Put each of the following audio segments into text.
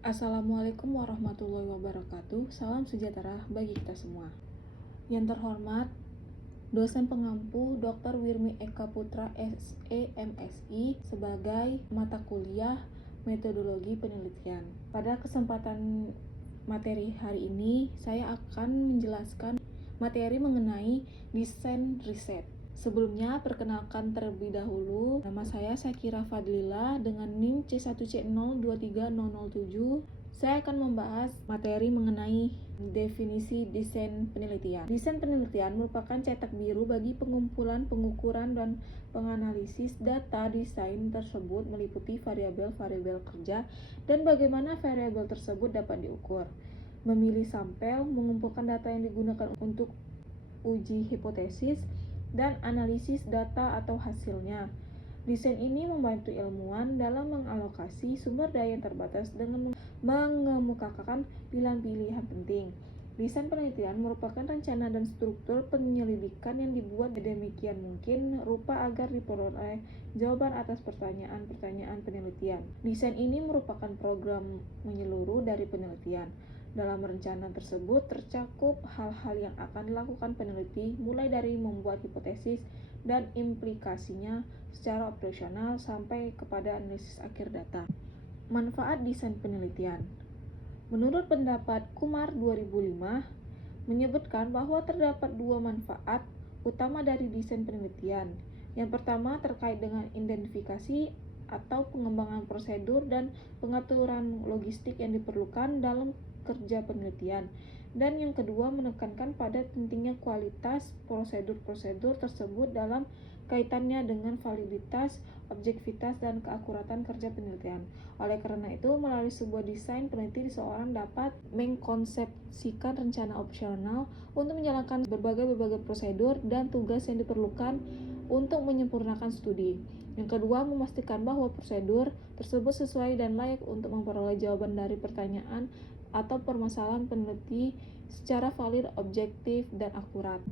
Assalamualaikum warahmatullahi wabarakatuh. Salam sejahtera bagi kita semua. Yang terhormat, dosen pengampu Dr. Wirmi Eka Putra SE MSI sebagai mata kuliah metodologi penelitian. Pada kesempatan materi hari ini, saya akan menjelaskan materi mengenai desain riset. Sebelumnya, perkenalkan terlebih dahulu, nama saya Syakira Fadlila dengan NIM C1C023007. Saya akan membahas materi mengenai definisi desain penelitian. Desain penelitian merupakan cetak biru bagi pengumpulan, pengukuran, dan penganalisis data. Desain tersebut meliputi variabel-variabel kerja dan bagaimana variabel tersebut dapat diukur. Memilih sampel, mengumpulkan data yang digunakan untuk uji hipotesis, dan analisis data atau hasilnya. Desain ini membantu ilmuwan dalam mengalokasi sumber daya yang terbatas dengan mengemukakan pilihan-pilihan penting. Desain penelitian merupakan rencana dan struktur penyelidikan yang dibuat sedemikian mungkin rupa agar diperoleh jawaban atas pertanyaan-pertanyaan penelitian. Desain ini merupakan program menyeluruh dari penelitian. Dalam rencana tersebut tercakup hal-hal yang akan dilakukan peneliti, mulai dari membuat hipotesis dan implikasinya secara operasional sampai kepada analisis akhir data. Manfaat desain penelitian. Menurut pendapat Kumar 2005, menyebutkan bahwa terdapat dua manfaat utama dari desain penelitian. Yang pertama terkait dengan identifikasi atau pengembangan prosedur dan pengaturan logistik yang diperlukan dalam kerja penelitian. Dan yang kedua menekankan pada pentingnya kualitas prosedur-prosedur tersebut dalam kaitannya dengan validitas, objektivitas, dan keakuratan kerja penelitian. Oleh karena itu, melalui sebuah desain peneliti, seseorang dapat mengkonsepsikan rencana operasional untuk menjalankan berbagai prosedur dan tugas yang diperlukan untuk menyempurnakan studi. Yang kedua, memastikan bahwa prosedur tersebut sesuai dan layak untuk memperoleh jawaban dari pertanyaan atau permasalahan peneliti secara valid, objektif, dan akurat.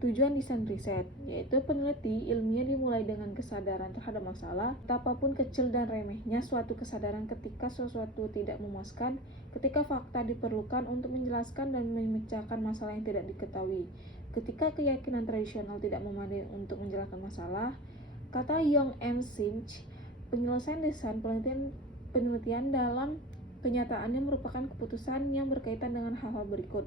Tujuan desain riset, yaitu peneliti ilmiah dimulai dengan kesadaran terhadap masalah, betapapun kecil dan remehnya suatu kesadaran ketika sesuatu tidak memuaskan, ketika fakta diperlukan untuk menjelaskan dan memecahkan masalah yang tidak diketahui, ketika keyakinan tradisional tidak memadai untuk menjelaskan masalah. Kata Yong M. Sinch, penyelesaian desain penelitian dalam kenyataannya merupakan keputusan yang berkaitan dengan hal-hal berikut.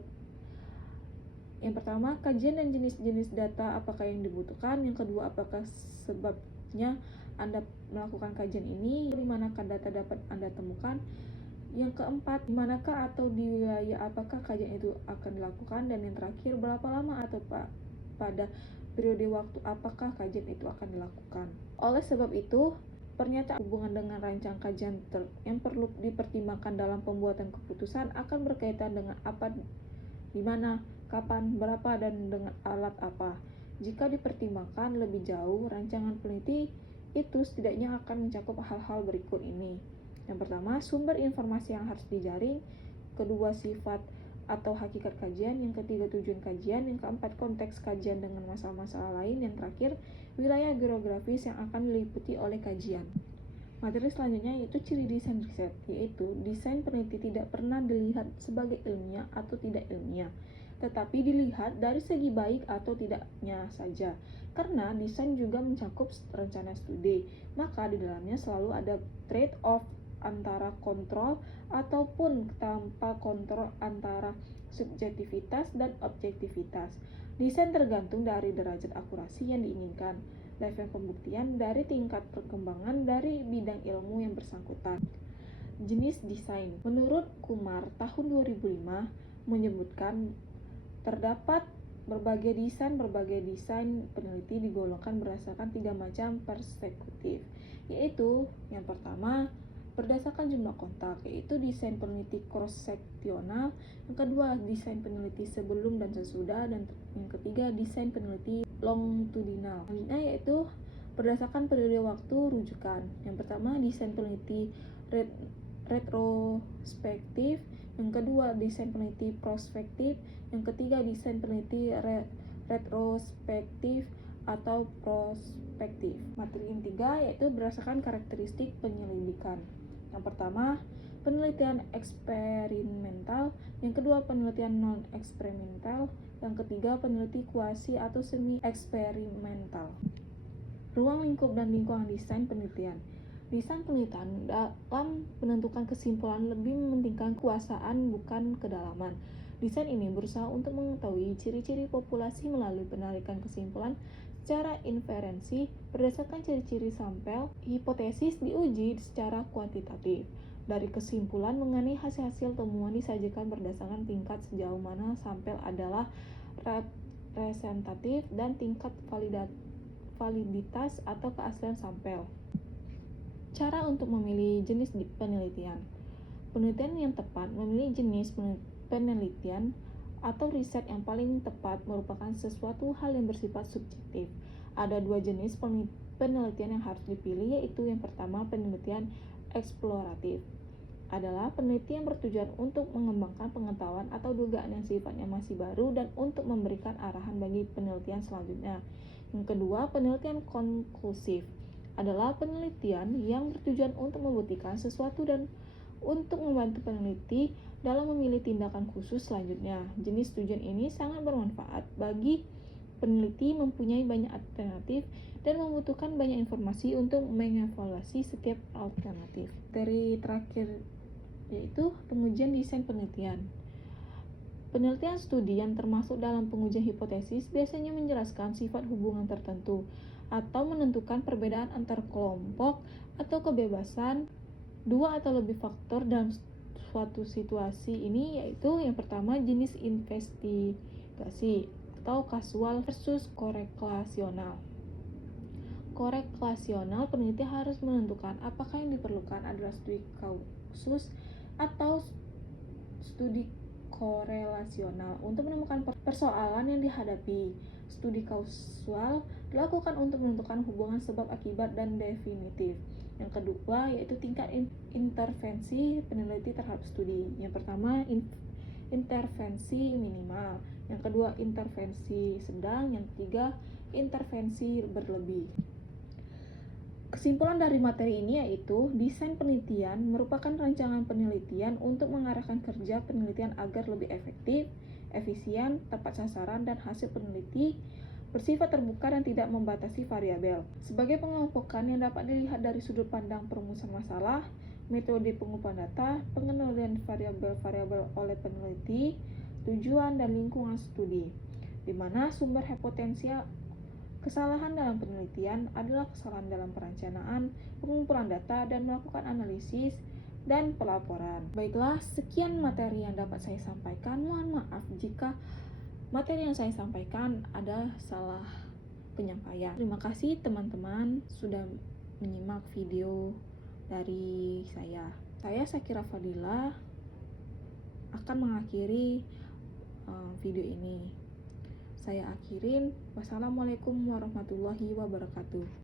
Yang pertama, kajian dan jenis-jenis data apakah yang dibutuhkan. Yang kedua, apakah sebabnya Anda melakukan kajian ini, di manakah data dapat Anda temukan. Yang keempat, di manakah atau di wilayah apakah kajian itu akan dilakukan. Dan yang terakhir, berapa lama atau pada periode waktu apakah kajian itu akan dilakukan. Oleh sebab itu, pernyataan hubungan dengan rancang kajian yang perlu dipertimbangkan dalam pembuatan keputusan akan berkaitan dengan apa, di mana, kapan, berapa, dan dengan alat apa. Jika dipertimbangkan lebih jauh, rancangan peneliti itu setidaknya akan mencakup hal-hal berikut ini. Yang pertama, sumber informasi yang harus dijaring. Kedua, sifat atau hakikat kajian. Yang ketiga, tujuan kajian. Yang keempat, konteks kajian dengan masalah-masalah lain. Yang terakhir, wilayah geografis yang akan diliputi oleh kajian. Materi selanjutnya yaitu ciri desain riset, yaitu desain peneliti tidak pernah dilihat sebagai ilmiah atau tidak ilmiah, tetapi dilihat dari segi baik atau tidaknya saja. Karena desain juga mencakup rencana studi, maka di dalamnya selalu ada trade-off antara kontrol ataupun tanpa kontrol antara subjektivitas dan objektivitas. Desain tergantung dari derajat akurasi yang diinginkan, level pembuktian dari tingkat perkembangan dari bidang ilmu yang bersangkutan. Jenis desain. Menurut Kumar tahun 2005 menyebutkan terdapat berbagai desain peneliti digolongkan berdasarkan 3 macam perspektif, yaitu yang pertama berdasarkan jumlah kontak, yaitu desain peneliti cross-seksional. Yang kedua, desain peneliti sebelum dan sesudah. Dan yang ketiga, desain peneliti longitudinal. Selanjutnya yaitu berdasarkan periode waktu rujukan. Yang pertama, desain peneliti retrospektif. Yang kedua, desain peneliti prospektif. Yang ketiga, desain peneliti retrospektif atau prospektif. Materi yang ketiga yaitu berdasarkan karakteristik penyelidikan. Yang pertama, penelitian eksperimental, yang kedua penelitian non-eksperimental, yang ketiga peneliti kuasi atau semi-eksperimental. Ruang lingkup dan lingkungan desain penelitian. Desain penelitian dalam menentukan kesimpulan lebih mementingkan kekuasaan bukan kedalaman. Desain ini berusaha untuk mengetahui ciri-ciri populasi melalui penarikan kesimpulan secara inferensi berdasarkan ciri-ciri sampel. Hipotesis diuji secara kuantitatif. Dari kesimpulan mengenai hasil-hasil temuan disajikan berdasarkan tingkat sejauh mana sampel adalah representatif dan tingkat validitas atau keaslian sampel. Cara untuk memilih jenis penelitian. Penelitian yang tepat memilih jenis penelitian atau riset yang paling tepat merupakan sesuatu hal yang bersifat subjektif. Ada dua jenis penelitian yang harus dipilih, yaitu yang pertama penelitian eksploratif adalah penelitian bertujuan untuk mengembangkan pengetahuan atau dugaan yang sifatnya masih baru dan untuk memberikan arahan bagi penelitian selanjutnya. Yang kedua, penelitian konklusif adalah penelitian yang bertujuan untuk membuktikan sesuatu dan untuk membantu peneliti dalam memilih tindakan khusus selanjutnya. Jenis tujuan ini sangat bermanfaat bagi peneliti mempunyai banyak alternatif dan membutuhkan banyak informasi untuk mengevaluasi setiap alternatif. Dari terakhir yaitu pengujian desain penelitian. Penelitian studi yang termasuk dalam pengujian hipotesis biasanya menjelaskan sifat hubungan tertentu atau menentukan perbedaan antar kelompok atau kebebasan dua atau lebih faktor dalam suatu situasi ini, yaitu yang pertama jenis investigasi atau kasual versus korelasional. Korelasional, peneliti harus menentukan apakah yang diperlukan adalah studi kausus atau studi korelasional untuk menemukan persoalan yang dihadapi. Studi kausal dilakukan untuk menentukan hubungan sebab akibat dan definitif. Yang kedua yaitu tingkat intervensi peneliti terhadap studi. Yang pertama intervensi minimal, yang kedua intervensi sedang, yang ketiga intervensi berlebih. Kesimpulan dari materi ini yaitu desain penelitian merupakan rancangan penelitian untuk mengarahkan kerja penelitian agar lebih efektif, efisien, tepat sasaran, dan hasil peneliti bersifat terbuka dan tidak membatasi variabel. Sebagai pengelompokan yang dapat dilihat dari sudut pandang perumusan masalah, metode pengumpulan data, pengendalian variabel-variabel oleh peneliti, tujuan dan lingkungan studi, di mana sumber potensial kesalahan dalam penelitian adalah kesalahan dalam perencanaan, pengumpulan data, dan melakukan analisis dan pelaporan. Baiklah, sekian materi yang dapat saya sampaikan. Mohon maaf jika materi yang saya sampaikan ada salah penyampaian. Terima kasih teman-teman sudah menyimak video dari saya. Saya Syakira Fadila akan mengakhiri video ini. Saya akhirin. Wassalamualaikum warahmatullahi wabarakatuh.